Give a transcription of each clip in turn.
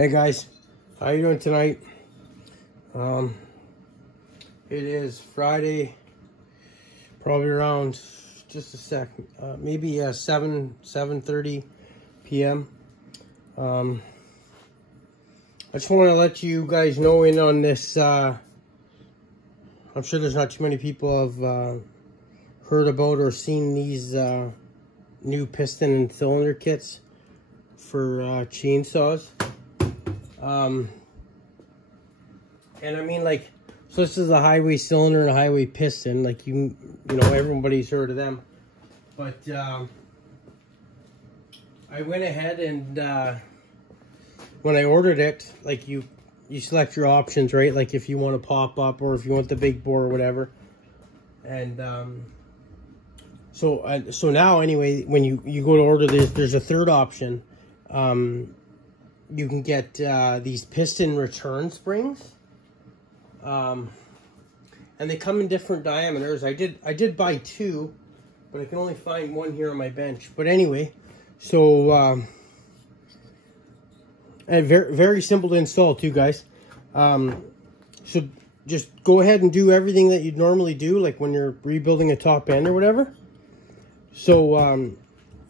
Hey guys, how you doing tonight? It is Friday, probably around just a second, maybe 7:30 p.m. I just want to let you guys know in on this. I'm sure there's not too many people have heard about or seen these new piston and cylinder kits for chainsaws. And I mean, like, so this is a highway cylinder and a highway piston, like you know, everybody's heard of them. But I went ahead and when I ordered it, like you select your options, right? Like if you want to pop up or if you want the big bore or whatever. And so now anyway, when you go to order this, there's a third option. You can get these piston return springs, and they come in different diameters. I did buy two, but I can only find one here on my bench. But anyway, so and very simple to install too, guys. So just go ahead and do everything that you'd normally do, like when you're rebuilding a top end or whatever. So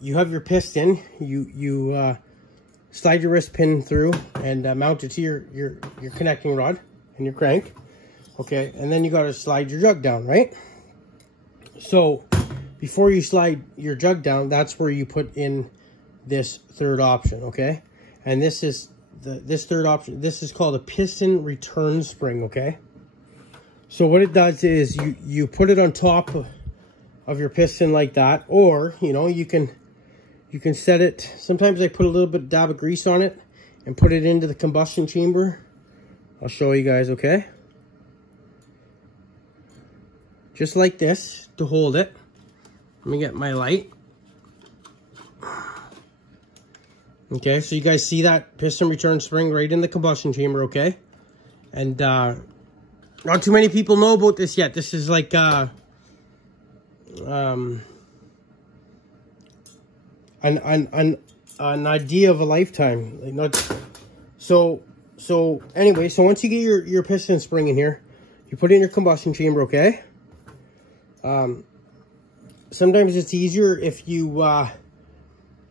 you have your piston, you slide your wrist pin through and mount it to your connecting rod and your crank. Okay, and then you got to slide your jug down, right? So before you slide your jug down, that's where you put in this third option, okay? And this is this third option. This is called a piston return spring, okay? So what it does is you put it on top of your piston like that, or you know, you can set it. Sometimes I put a little bit dab of grease on it and put it into the combustion chamber. I'll show you guys, okay? Just like this to hold it. Let me get my light. Okay, so you guys see that piston return spring right in the combustion chamber, okay? And not too many people know about this yet. This is like an idea of a lifetime. Like not so anyway, so once you get your piston spring in here, you put it in your combustion chamber, okay? Sometimes it's easier if you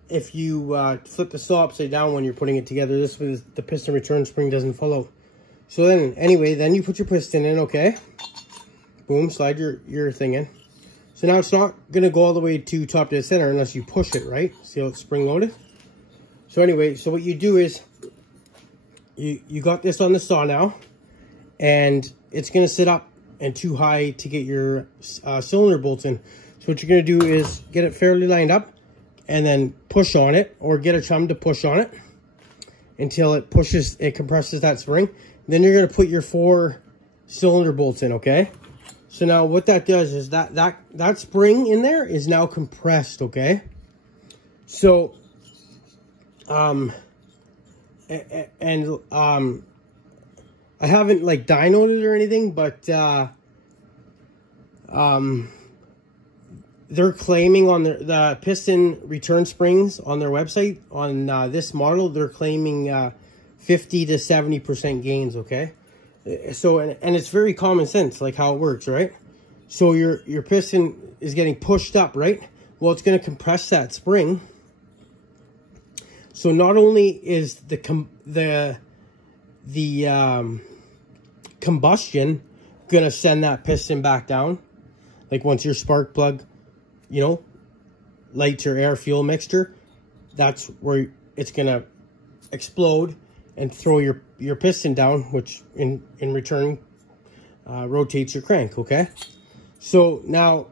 flip the saw upside down when you're putting it together. This way the piston return spring doesn't fall out. So then anyway, then you put your piston in, okay? Boom, slide your thing in. So now it's not going to go all the way to top to the center unless you push it, right? See how it's spring loaded? So anyway, so what you do is you got this on the saw now, and it's going to sit up and too high to get your cylinder bolts in. So what you're going to do is get it fairly lined up and then push on it, or get a chum to push on it until it compresses that spring. Then you're going to put your 4 cylinder bolts in, okay? So now what that does is that spring in there is now compressed, okay? So, I haven't like dynoed it or anything, but they're claiming on the piston return springs on their website on this model, they're claiming 50 to 70% gains, okay? So, and it's very common sense, like how it works, right? So your piston is getting pushed up, right? Well, it's going to compress that spring. So not only is the combustion going to send that piston back down, like once your spark plug, you know, lights your air fuel mixture, that's where it's going to explode and throw your piston down, which in return rotates your crank, okay? So now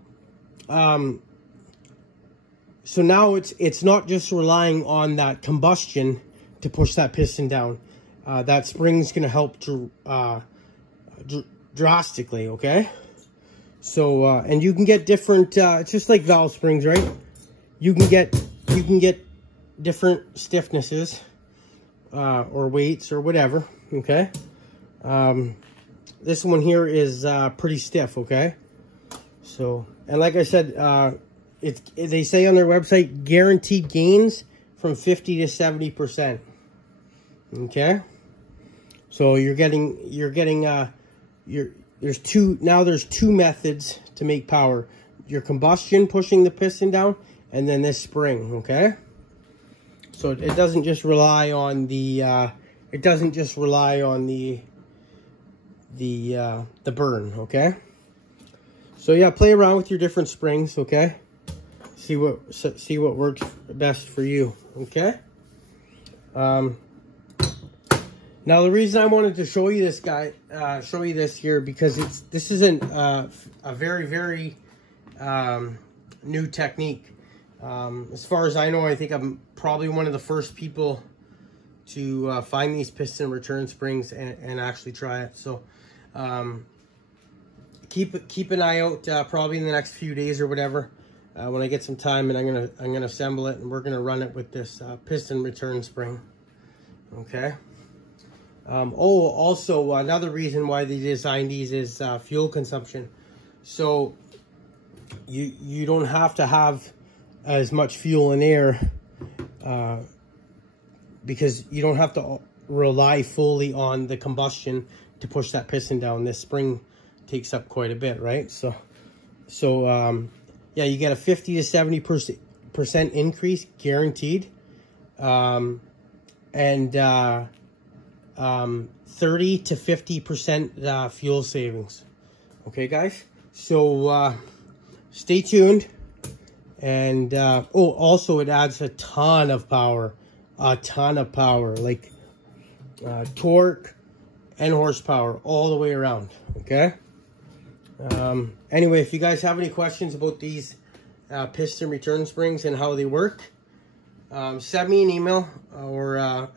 it's not just relying on that combustion to push that piston down. That spring's going to help drastically, okay? So and you can get different it's just like valve springs, right? You can get different stiffnesses or weights or whatever, okay? This one here is pretty stiff, okay? So, and like I said, they say on their website, guaranteed gains from 50 to 70%. Okay, so there's two methods to make power: your combustion pushing the piston down, and then this spring. Okay, so it doesn't just rely on the the burn. Okay, so yeah, play around with your different springs. Okay, see what works best for you. Okay. Now the reason I wanted to show you this here, because this isn't a very new technique. As far as I know, I think I'm probably one of the first people to find these piston return springs and actually try it. So keep an eye out, probably in the next few days or whatever, when I get some time, and I'm gonna assemble it, and we're gonna run it with this piston return spring. Okay. Also another reason why they designed these is fuel consumption. So you don't have to have as much fuel and air, because you don't have to rely fully on the combustion to push that piston down. This spring takes up quite a bit, right? So yeah, you get a 50 to 70% increase guaranteed, and 30 to 50% fuel savings. Okay, guys, so stay tuned. And also it adds a ton of power, like torque and horsepower all the way around. Okay. Anyway, if you guys have any questions about these piston return springs and how they work, send me an email, or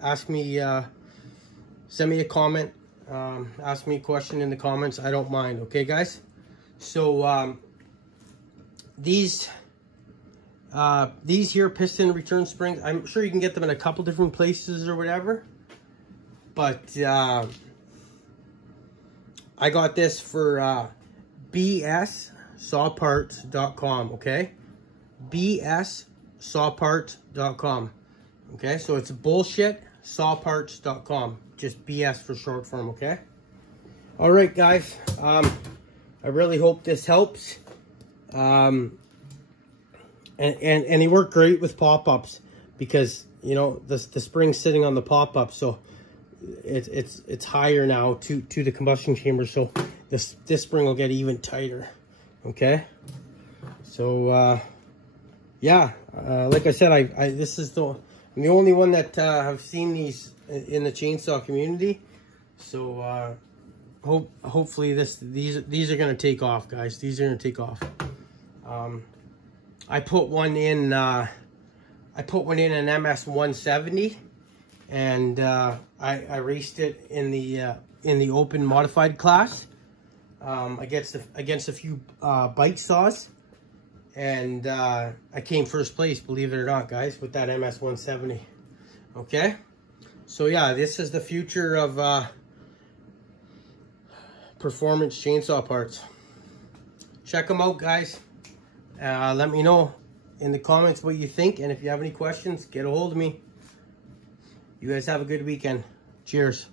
send me a comment, ask me a question in the comments. I don't mind. Okay, guys? So these here piston return springs, I'm sure you can get them in a couple different places or whatever, but I got this for bssawparts.com. okay, bssawparts.com. okay, so it's bullshit sawparts.com, just BS for short form. Okay, all right, guys, I really hope this helps. And they work great with pop-ups, because you know the spring's sitting on the pop-up, so it's higher now to the combustion chamber, so this spring will get even tighter. Okay, so yeah, like I said, I'm the only one that have seen these in the chainsaw community, so hopefully these are gonna take off, guys. These are gonna take off. I put one in an MS 170, and I raced it in the open modified class against a few bike saws, and I came first place, believe it or not, guys, with that MS 170. Okay, so yeah, this is the future of performance chainsaw parts. Check them out, guys. Let me know in the comments what you think, and if you have any questions, get a hold of me. You guys have a good weekend. Cheers.